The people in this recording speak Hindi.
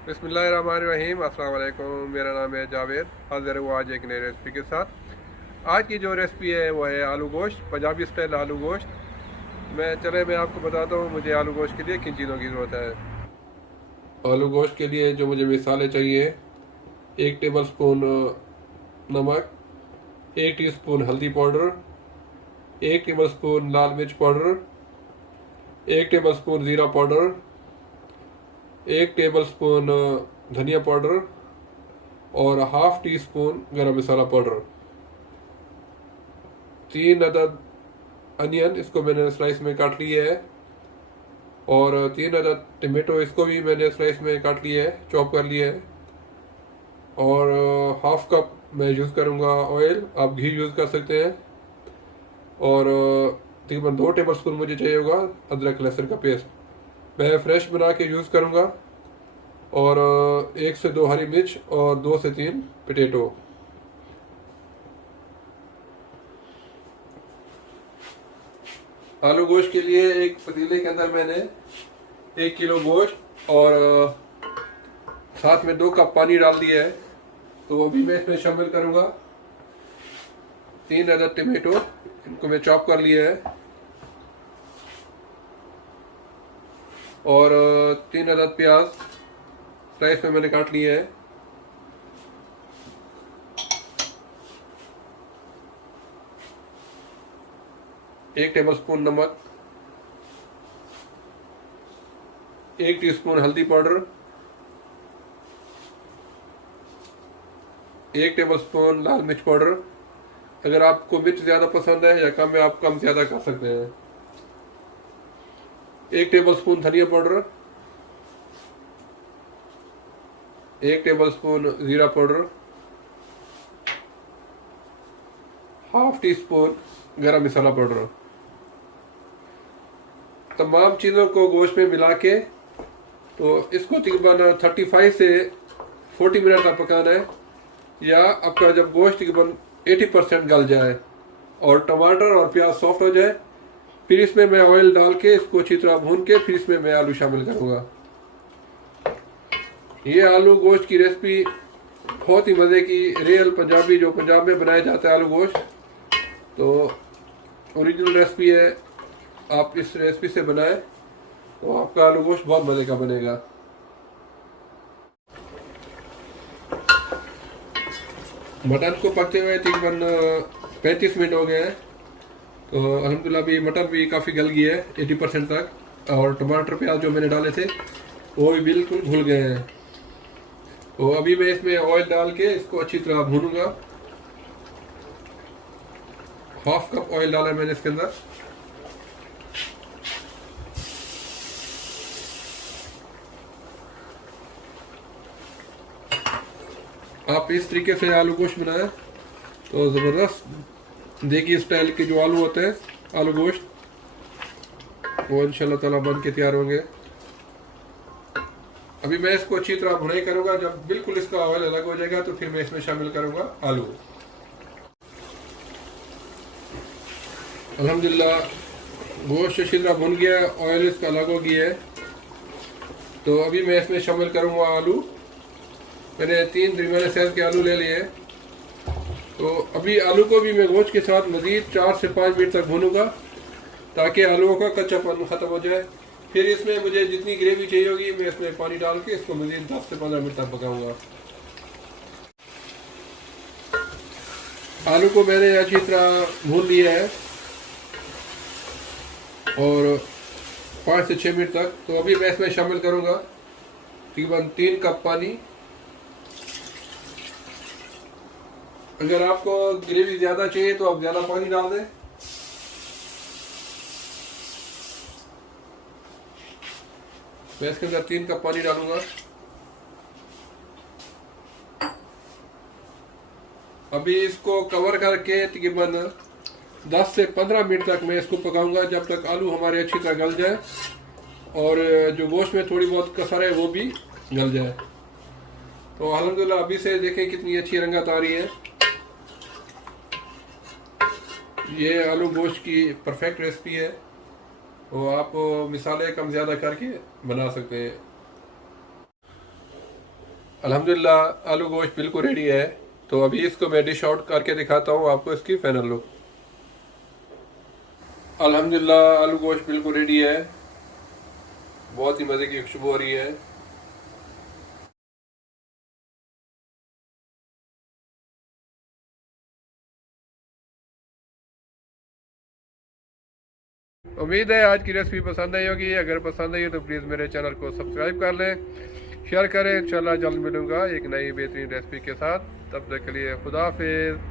बिस्मिल्लाहिर्रहमानिर्रहीम। अस्सलाम वालेकुम। मेरा नाम है जावेद। हाज़िर हूँ आज एक नई रेसिपी के साथ। आज की जो रेसिपी है वो है आलू गोश्त, पंजाबी स्टाइल आलू गोश्त। मैं आपको बताता हूँ मुझे आलू गोश्त के लिए किन चीज़ों की ज़रूरत है। आलू गोश्त के लिए जो मुझे मिसाले चाहिए, 1 टेबल स्पून नमक, 1 टीस्पून हल्दी पाउडर, 1 टेबल स्पून लाल मिर्च पाउडर, 1 टेबल स्पून ज़ीरा पाउडर, 1 टेबल स्पून धनिया पाउडर और हाफ टी स्पून गरम मसाला पाउडर। 3 अदद अनियन, इसको मैंने स्लाइस में काट लिया है, और 3 अदद टमाटो, इसको भी मैंने स्लाइस में काट लिया है, चॉप कर लिया है। और हाफ कप मैं यूज़ करूँगा ऑयल, आप घी यूज़ कर सकते हैं। और तकरीबन 2 टेबल स्पून मुझे चाहिए होगा अदरक लहसुन का पेस्ट। मैं फ्रेश बना के यूज़ करूँगा। और 1 से 2 हरी मिर्च और 2 से 3 पोटैटो। आलू गोश्त के लिए एक पतीले के अंदर मैंने 1 किलो गोश्त और साथ में 2 कप पानी डाल दिया है। तो अभी मैं इसमें शामिल करूँगा 3 अदद टमाटो, इनको मैं चॉप कर लिया है, और 3 अदद प्याज स्लाइस में मैंने काट लिया है। एक टेबल स्पून नमक, 1 टीस्पून हल्दी पाउडर, 1 टेबल स्पून लाल मिर्च पाउडर। अगर आपको मिर्च ज़्यादा पसंद है या कम है, आप कम ज़्यादा कर सकते हैं। 1 टेबल स्पून धनिया पाउडर, 1 टेबल स्पून ज़ीरा पाउडर, हाफ टी स्पून गरम मसाला पाउडर। तमाम चीज़ों को गोश्त में मिला के तो इसको तकरीबन 35 से 40 मिनट तक पकाना है, या आपका जब गोश्त तकरीबन 80% गल जाए और टमाटर और प्याज सॉफ्ट हो जाए, फिर इसमें मैं ऑयल डाल के इसको अच्छी तरह भून के फिर इसमें मैं आलू शामिल करूँगा। ये आलू गोश्त की रेसिपी बहुत ही मज़े की, रियल पंजाबी, जो पंजाब में बनाया जाता है आलू गोश्त, तो ओरिजिनल रेसिपी है। आप इस रेसिपी से बनाएं तो आपका आलू गोश्त बहुत मज़े का बनेगा। मटन को पकते हुए तकरीबन 35 मिनट हो गए हैं। तो अल्हम्दुलिल्लाह भी मटन भी काफ़ी गल गई है 80% तक, और टमाटर प्याज जो मैंने डाले थे वो भी बिल्कुल घुल गए हैं। तो अभी मैं इसमें ऑयल डाल के इसको अच्छी तरह भूनूंगा। हाफ कप ऑयल डाला है मैंने इसके अंदर। आप इस तरीके से आलू गोश्त बनाएं तो ज़बरदस्त देगी स्टाइल के जो आलू होते हैं आलू गोश्त, वो इंशाल्लाह ताला बन के तैयार होंगे। अभी मैं इसको अच्छी तरह भुनाई करूंगा। जब बिल्कुल इसका ऑयल अलग हो जाएगा तो फिर मैं इसमें शामिल करूंगा आलू। अल्हम्दुलिल्लाह गोश्त अच्छी तरह भुन गया, ऑयल इसका अलग हो गया है। तो अभी मैं इसमें शामिल करूंगा आलू। मैंने 3 दरमियाने साइज के आलू ले लिए हैं। तो अभी आलू को भी मैं गोश्त के साथ मज़ीद 4 से 5 मिनट तक भूनूंगा, ताकि आलूओं का कच्चापन ख़त्म हो जाए। फिर इसमें मुझे जितनी ग्रेवी चाहिए होगी मैं इसमें पानी डाल के इसको मज़ीद 10 से 15 मिनट तक पकाऊंगा। आलू को मैंने अच्छी तरह भून लिया है, और 5 से 6 मिनट तक। तो अभी मैं इसमें शामिल करूंगा तकरीबन 3 कप पानी। अगर आपको ग्रेवी ज़्यादा चाहिए तो आप ज़्यादा पानी डाल दें। मैं इसके अंदर 3 कप पानी डालूंगा। अभी इसको कवर करके तकरीबन 10 से 15 मिनट तक मैं इसको पकाऊंगा, जब तक आलू हमारे अच्छी तरह गल जाए और जो गोश्त में थोड़ी बहुत कसर है वो भी गल जाए। तो अल्हम्दुलिल्लाह अभी से देखें कितनी अच्छी रंगत आ रही है। ये आलू गोश्त की परफेक्ट रेसिपी है। तो आप मिसाले कम ज़्यादा करके बना सकते हैं। अल्हम्दुलिल्लाह आलू गोश्त बिल्कुल रेडी है। तो अभी इसको मैं डिश आउट करके दिखाता हूँ आपको इसकी फाइनल लुक। अल्हम्दुलिल्लाह आलू गोश्त बिल्कुल रेडी है, बहुत ही मज़े की खुशबू हो रही है। उम्मीद है आज की रेसिपी पसंद आई होगी। अगर पसंद आई हो तो प्लीज़ मेरे चैनल को सब्सक्राइब कर लें, शेयर करें। इंशाल्लाह जल्द मिलूंगा एक नई बेहतरीन रेसिपी के साथ। तब तक के लिए खुदा हाफिज़।